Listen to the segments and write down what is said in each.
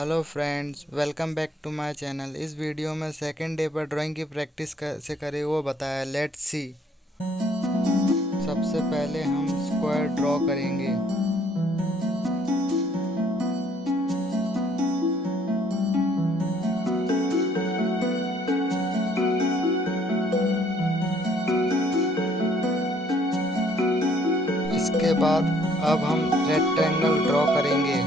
Hello friends, welcome back to my channel. इस video में second day पर drawing की प्रैक्टिस कैसे करें वो बताया। Let's see. सबसे पहले हम स्क्वायर ड्रॉ करेंगे। इसके बाद अब हम रेक्टेंगल ड्रॉ करेंगे।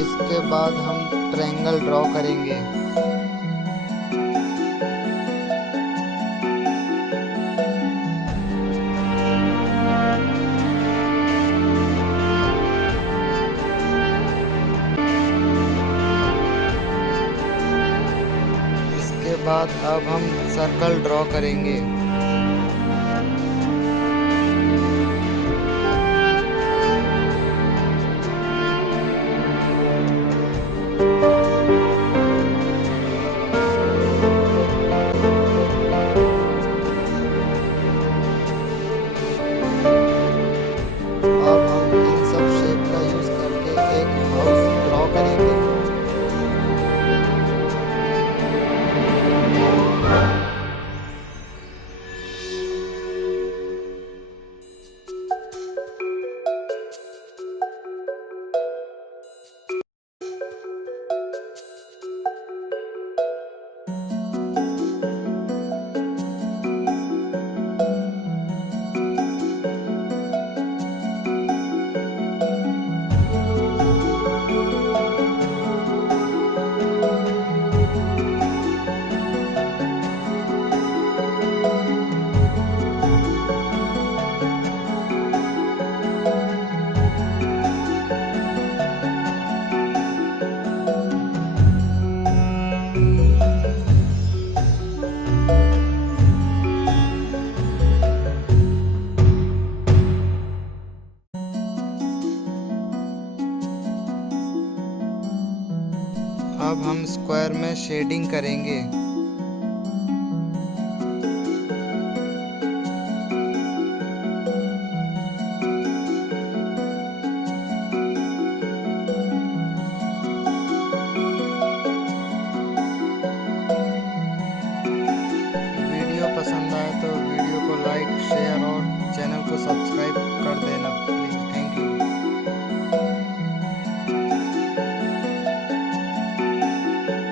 इसके बाद हम ट्रायंगल ड्रॉ करेंगे। इसके बाद अब हम सर्कल ड्रॉ करेंगे। अब हम इन सब शेप का यूज करके एक हाउस ड्रॉ करेंगे। अब हम स्क्वायर में शेडिंग करेंगे।